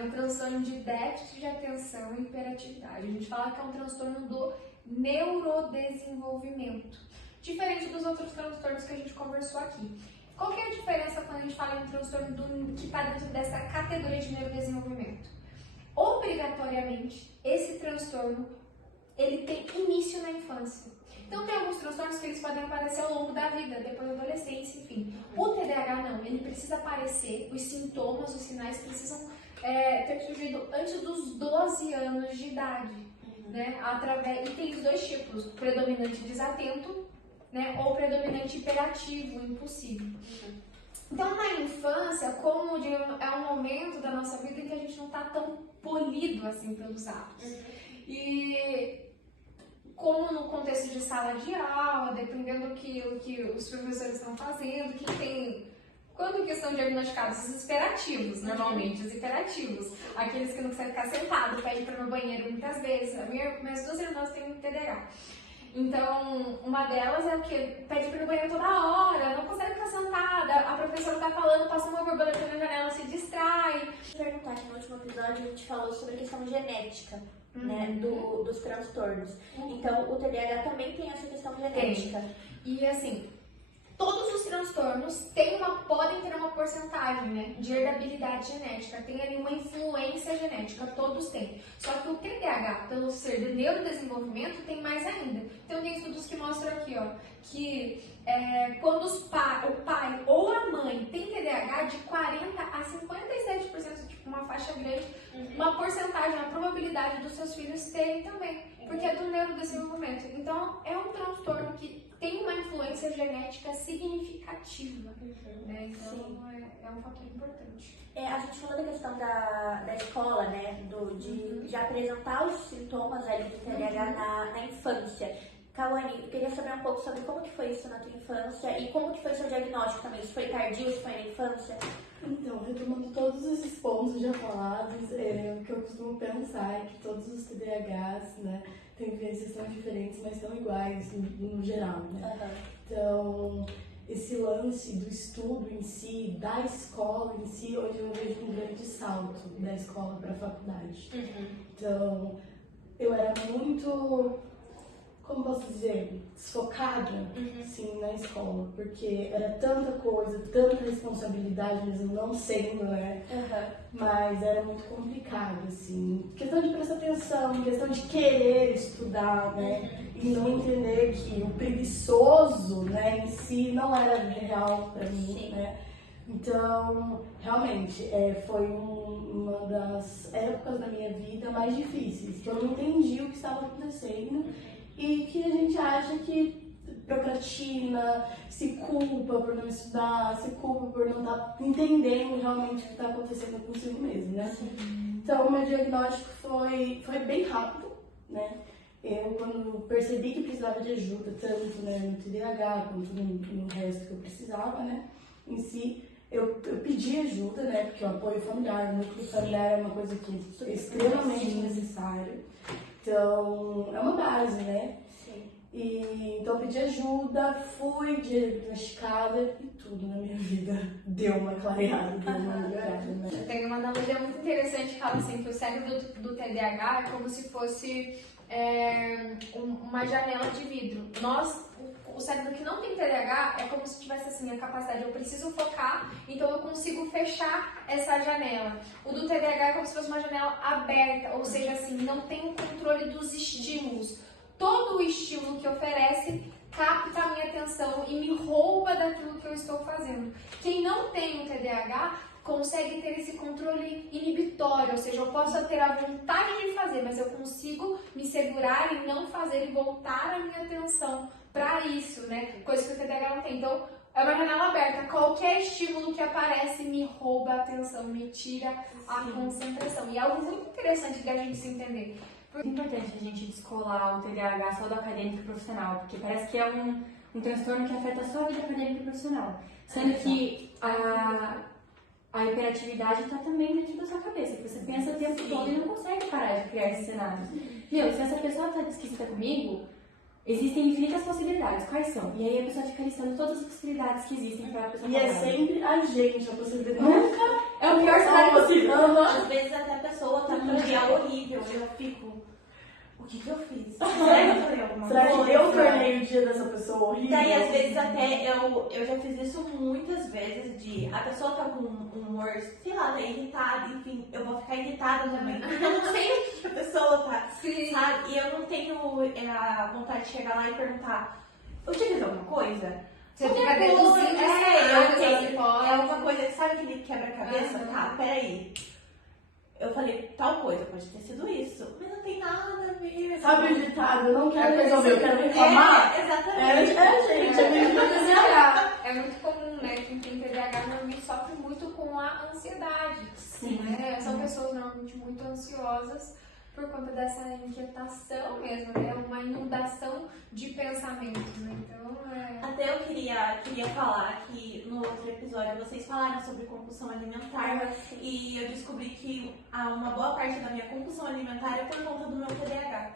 É um transtorno de déficit de atenção e hiperatividade. A gente fala que é um transtorno do neurodesenvolvimento, diferente dos outros transtornos que a gente conversou aqui. Qual que é a diferença quando a gente fala em um transtorno que está dentro dessa categoria de neurodesenvolvimento? Obrigatoriamente, esse transtorno ele tem início na infância. Então, tem alguns transtornos que eles podem aparecer ao longo da vida, depois da adolescência, enfim. O TDAH não, ele precisa aparecer, os sintomas, os sinais precisam ter surgido antes dos 12 anos de idade, né? E tem os dois tipos, predominante desatento, né? Ou predominante hiperativo, impulsivo. Então, na infância, como é um momento da nossa vida em que a gente não está tão polido assim pelos hábitos. E como no contexto de sala de aula, dependendo do que os professores estão fazendo, quando que são diagnosticados os hiperativos, normalmente, os hiperativos, aqueles que não conseguem ficar sentado, pedem para ir no banheiro muitas vezes. Minhas duas irmãs têm TDAH. Então, uma delas é o que pede para ir no banheiro toda hora, não consegue ficar sentada, a professora está falando, passa uma borboleta na janela, se distrai. Vou perguntar que no último episódio a gente falou sobre a questão genética, né, dos transtornos. Então, o TDAH também tem essa questão genética. E assim, todos os transtornos podem ter uma porcentagem, né, de herdabilidade genética, tem ali uma influência genética, todos têm. Só que o TDAH, pelo ser de neurodesenvolvimento, tem mais ainda. Então tem estudos que mostram aqui, ó, que quando o pai ou a mãe tem TDAH, de 40 a 57%, tipo uma faixa grande, uma porcentagem, uma probabilidade dos seus filhos terem também, porque é do neurodesenvolvimento. Então é um transtorno que tem uma influência genética significativa, né? Então é um fator importante. A gente falou da questão da escola, né, de apresentar os sintomas ali do TDAH na infância. Cauane, eu queria saber um pouco sobre como que foi isso na tua infância e como que foi o seu diagnóstico também, se foi tardio, se foi na infância. Então, retomando todos esses pontos já falados, o que eu costumo pensar é que todos os TDAHs, né, têm vivências tão diferentes, mas tão iguais no geral, né? Então, esse lance do estudo em si, da escola em si, hoje eu vejo um grande salto da escola para a faculdade. Então, eu era muito, como posso dizer, desfocada, assim, na escola, porque era tanta coisa, tanta responsabilidade, mesmo não sendo, né? Mas era muito complicado, assim, questão de prestar atenção, questão de querer estudar, né? E não entender que o preguiçoso, né, em si não era real para mim, né? Então, realmente, foi uma das épocas da minha vida mais difíceis, que eu não entendi o que estava acontecendo e que a gente acha que procrastina, se culpa por não estudar, se culpa por não estar entendendo realmente o que está acontecendo consigo mesmo, né? Então, o meu diagnóstico foi bem rápido, né? Eu, quando percebi que precisava de ajuda, tanto, né, no TDAH quanto no resto que eu precisava, né, em si, eu pedi ajuda, né, porque o apoio familiar, o núcleo familiar é uma coisa que é extremamente necessária. Então, é uma base, né? Então, eu pedi ajuda, fui diagnosticada e tudo na minha vida deu uma clareada, deu uma melhorada, né? Tem uma analogia muito interessante que fala assim, que o cérebro do TDAH é como se fosse uma janela de vidro. O cérebro que não tem TDAH é como se tivesse assim a capacidade, eu preciso focar, então eu consigo fechar essa janela. O do TDAH é como se fosse uma janela aberta, ou seja, assim, não tem o controle dos estímulos. Todo o estímulo que oferece capta a minha atenção e me rouba daquilo que eu estou fazendo. Quem não tem o TDAH consegue ter esse controle inibitório, ou seja, eu posso ter a vontade de fazer, mas eu consigo me segurar e não fazer e voltar a minha atenção para isso, né? Coisa que o TDAH não tem. Então, é uma janela aberta. Qualquer estímulo que aparece me rouba a atenção, me tira a concentração. E é algo muito interessante da gente se entender. É importante a gente descolar o TDAH só do acadêmico e profissional, porque parece que é um transtorno que afeta só a vida acadêmica e profissional. Sendo que a hiperatividade está também dentro da sua cabeça, que você pensa o tempo todo e não consegue parar de criar esses cenários. Meu, se essa pessoa está esquisita comigo, existem infinitas possibilidades. Quais são? E aí a pessoa fica listando todas as possibilidades que existem para a pessoa. E é sempre a gente, a possibilidade. Nunca é o pior cenário possível. Às vezes até que eu fiz? Será que eu falei alguma Será coisa? que eu tornei o dia dessa pessoa horrível? Daí, às vezes, até eu já fiz isso muitas vezes, de a pessoa tá com um humor, sei lá, tá irritada, enfim, eu vou ficar irritada também. Porque eu não sei o que a pessoa tá, Sim. sabe? E eu não tenho a vontade de chegar lá e perguntar, eu te fiz alguma coisa? Você Qualquer fica deduzindo coisa, cenários, eu as hipóteses. é uma coisa que sabe aquele quebra-cabeça? Aham. Tá, peraí. Eu falei tal coisa, pode ter sido isso, mas não tem nada a ver. Sabe o ditado? Eu não quero É, resolver, eu quero reclamar. Exatamente. Gente, é meio que É muito comum, né? Quem tem TDAH normalmente sofre muito com a ansiedade. Sim. Né? São pessoas normalmente muito ansiosas por conta dessa inquietação mesmo, né? Uma inundação de pensamentos, né? Então, Até eu queria falar que no outro episódio vocês falaram sobre compulsão alimentar e eu descobri que uma boa parte da minha compulsão alimentar é por conta do meu TDAH.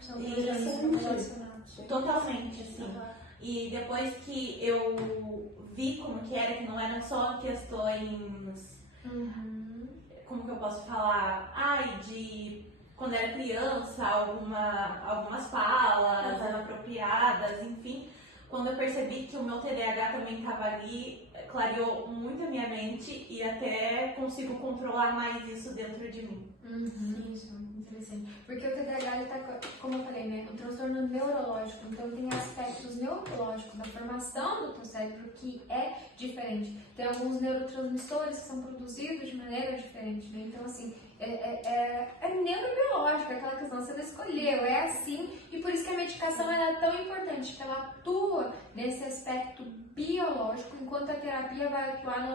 são E dois isso relacionados. Totalmente, assim. E depois que eu vi como que era, que não eram só questões, como que eu posso falar? De quando era criança, algumas falas inapropriadas, enfim. Quando eu percebi que o meu TDAH também estava ali, clareou muito a minha mente e até consigo controlar mais isso dentro de mim. Isso, interessante. Porque o TDAH, ele tá, como eu falei, né? Um transtorno neurológico. Então, tem aspectos neurológicos da formação do teu cérebro que é diferente. Tem alguns neurotransmissores que são produzidos de maneira diferente, né? Então, assim, é neurobiológico, aquela questão que você não escolheu, é assim. E por isso que a medicação ela é tão importante, que ela atua nesse aspecto biológico, enquanto a terapia vai atuar no